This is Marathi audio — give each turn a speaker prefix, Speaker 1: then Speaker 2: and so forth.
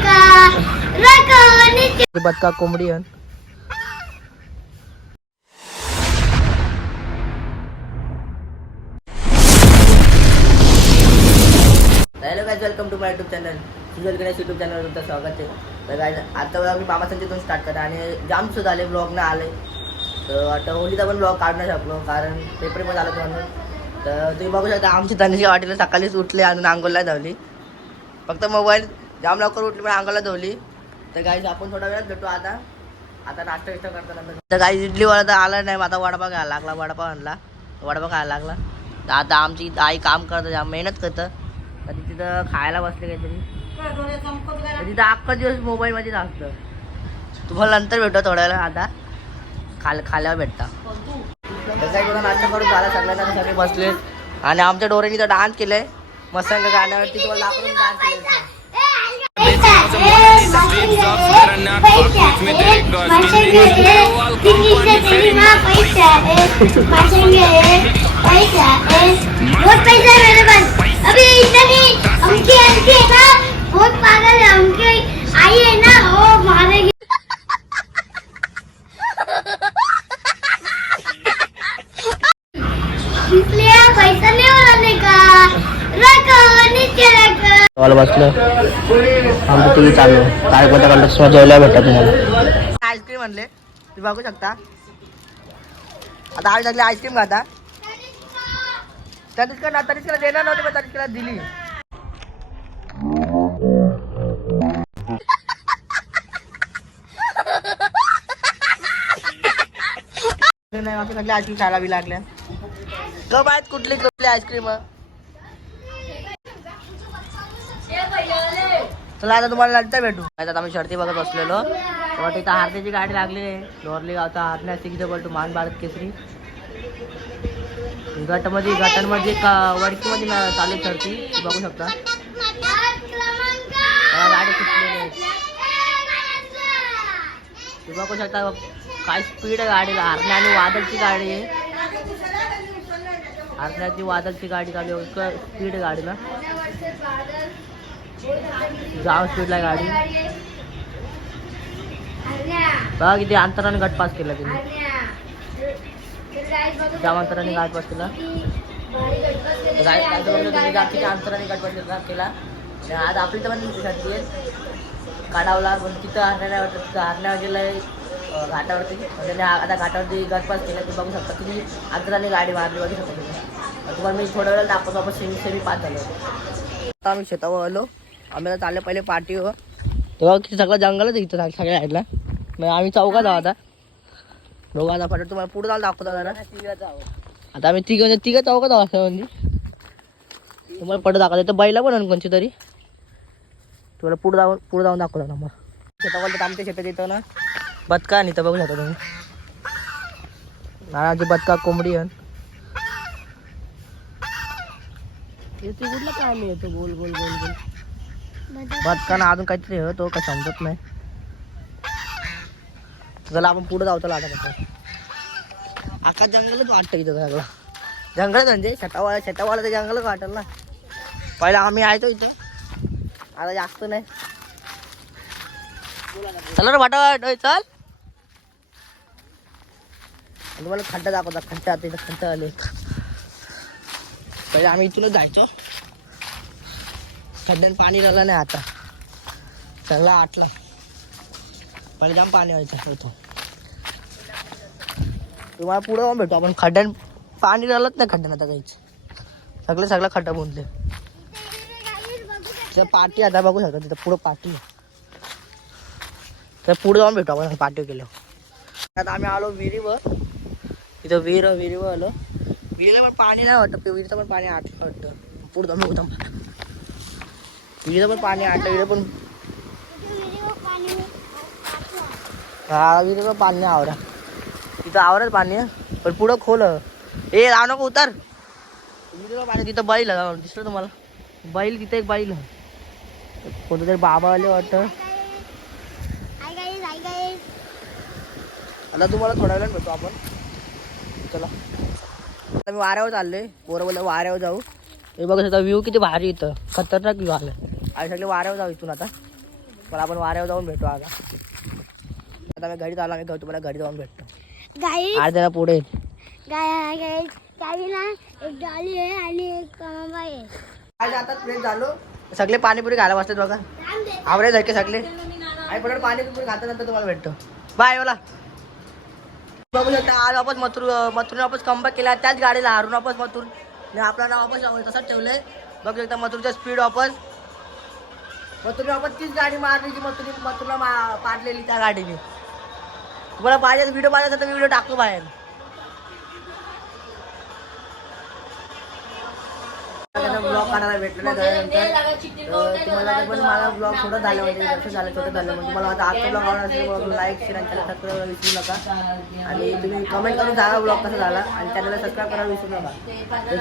Speaker 1: का रकम
Speaker 2: बदका कोंबडी hello guys welcome to my YouTube channel Sujal Ganesh YouTube चॅनलवर तुमचं स्वागत आहे. तर गाईज आता बघा मी मामा संचेतून स्टार्ट करा आणि जाम सुद्धा आले ब्लॉग ना आले. तर आता होलीचा पण ब्लॉग काढू शकलो कारण पेपर पण आलं म्हणून. तर तुम्ही बघू शकता आमची तनिषा वाटेला सकाळीच उठले आणि अंगोला धावली. फक्त मोबाईल जाम लवकर उठली पण अंगाला धावली. तर गाईज आपण थोडा वेळात भेटू आता. आता नाश्ता विष्टा करताना तर गाईज इडली वडा तर आला नाही मग आता वडापाव खायला लागला वडापाव आणला. वडापाव खायला लागला. तर आता आमची आई काम करतं जाम मेहनत करतं. तर तिथं खायला बसले काहीतरी. तिथं अख्खा दिवस मोबाईलमध्येच असतं. तुम्हाला नंतर भेटतो थोड्या वेळा आता. खाल खाल्यावर भेटता. त्याचा काही थोडा नाश्ता करून झाला सगळ्यांना सगळे बसले. आणि आमच्या डोऱ्याने तर डान्स केलंय. मसंग गाण्यावरती तुम्हाला दाखवून डान्स केले
Speaker 1: बहुत पैसा है मेरे पास. अभी इतना नहीं हमके हमके ना बहुत रखो
Speaker 2: मला बसलं. आमचं टी व्ही चालू. काय कोणत्या कंटेक्सला जेवल्या भेटतात तुम्हाला. आईस्क्रीम म्हणले तुम्ही बघू शकता. आता आज लागली आईस्क्रीम खाता तनिष्का ना तनिष्काला देणार नव्हते पण तनिष्काला दिली. नाही बाकी सगळी आईस्क्रीम खायला बी लागल्या. कप आहेत कुठली कुठली आईस्क्रीम? चला आता तुम्हाला नंतर भेटू. आता आम्ही शर्ती बघत बसलेलो. तेव्हा तिथं हारण्याची गाडी लागली. आहे डोरली गावचा हारण्या सिक्स डबल टू मान भारत केसरी. गटमध्ये गटांमध्ये का वडकीमध्ये चालू आहे शर्ती. बघू शकता. गाडी सुटलेली बघू शकता काय स्पीड आहे गाडीला. हारण्या आणि वादळची गाडी आहे. हारण्याची वादळची गाडी चालू इतकं स्पीड गाडीला. जाव स्पीडला गाडी. बघा किती अंतराने गट पास केला तिने. जाम अंतराने गाठ पास केला. म्हणजे अंतराने गट पास केला. आज आपली तर पण शर्ती काढावला पण तिथं हरण्या तिथं हरण्या गेलं घाटावरती. म्हणजे त्याने आता घाटावरती गट पास केला ते बघू शकता किती अंतराने गाडी मारली बघू शकता तुम्ही तुम्हाला मी थोड्या वेळेला दाखवतो आपण सेमी सेमी पास झालो. आता आम्ही शेतावर आलो. आम्ही चाललं पहिले पार्टी हो. तेव्हा सगळं जंगलच इथं सगळ्या साईडला. मग आम्ही चौकात आहोत आता. दोघं आता फटत तुम्हाला पुढे जाऊन दाखवतो जरा. आता आम्ही तिघ म्हणजे तिघं चौकात आहोत असं म्हणजे. तुम्हाला पडत दाखवतो. तर बैला पण कोणची तरी. तुम्हाला पुढे जाऊन पुढे जाऊन दाखवतो ना मग. शेतावर आमच्या शेतात येतो ना बदका आणि तर बघू शकता तुम्ही. नारळाची बदका कोंबडी आहे येतो कुठलं काम येतो? गोल गोल गोल गोल. भटकाना अजून काहीतरी होतो का समजत नाही. चला आपण पुढे जाऊ चला आता आका जंगलच वाटतं इथं सगळं. जंगलच म्हणजे शेतावाला शेतावाला ते जंगलच वाटेल ना. पहिला आम्ही यायचो इथं. आता जास्त नाही. चला रे वाटावाट चल. तुम्हाला खड्डा दाखवता खड्डा तिथं इथं खड्डा आले. पहिले आम्ही इथूनच जायचो. खड्ड्यात पाणी राहिलं नाही आता. चला आटला. पण जाम पाणी व्हायचं होतं. तुम्हाला पुढं जाऊन भेटू. आपण खड्ड्यान पाणी राहिलंच नाही खड्ड्यान आता काहीच. सगळे सगळं खड्डा बुंदले. तिथं पाठी आता बघू शकता तिथं पुढं पाठी तर पुढे जाऊन भेटू आपण पाठी केलं आता आम्ही आलो विहिरीवर. तिथं विहीर विहिरीवर आलो. विहिरीला पण पाणी नाही वाटत. विहिरीचं पण पाणी आटलं वाटतं. पुढं जाऊन बघू थांब. विहिरीचं पण पाणी आटलं विहिरी पण हा विहिरीचं पाणी आवरा. तिथं आवरत पाणी पण पुढं खोल. ए राव नको उतर. विहिरीचं पाणी तिथं बैल दिसलं तुम्हाला? बैल तिथं एक बैल कोणतरी कोणतं तरी बाबा आले वाटतं. आता तुम्हाला थोड्या वेळ भेटतो आपण. चला. आता मी वाऱ्यावर चाललोय. पोरं वाऱ्यावर जाऊ.
Speaker 3: हे बघा व्ह्यू किती भारी इथं. खतरनाक व्ह्यू आलं
Speaker 2: आणि सगळे वाऱ्यावर जाऊ इथून आता. मला आपण वाऱ्यावर जाऊन भेटू आता. आता मी घरी आलो आम्ही घेऊ तुम्हाला घरी जाऊन भेटतो. अर्ध्याला पुढे. आज आता फ्रेश झालो सगळे पाणीपुरी खायला बसतात बघा. आवडे सारखे सगळे? आणि परत पाणीपुरी खातानंतर तुम्हाला भेटतो. बाय ओला. बघू शकता आज वापस मथुर मथुरने वापस कमबॅक केला. त्याच गाडीला हारून वापस मथुर. आपलं नाव वापस तसंच ठेवलंय. बघू शकता मथुरचा स्पीड वापस. मथुरने वापस तीच गाडी मारली जी मथुरने मथुरला मा पाडलेली त्या गाडीने. तुम्हाला पाहिजे व्हिडिओ पाहिजे तर मी व्हिडिओ टाकतो बाहेर. ब्लॉग काढायला भेटलं नाही त्यानंतर अं, तुम्हाला आता पण ब्लॉग छोटं झालं म्हणजे कसं झालं छोटं झालं म्हणजे मला आता आजचा ब्लॉग आवडला असेल ब्लॉग लाईक शेअर आणि त्याला सबस्क्राईब विसरू नका. आणि तुम्ही कमेंट करून सांगा ब्लॉग कसा झाला आणि चॅनलला सबस्क्राईब करायला विसरू नका.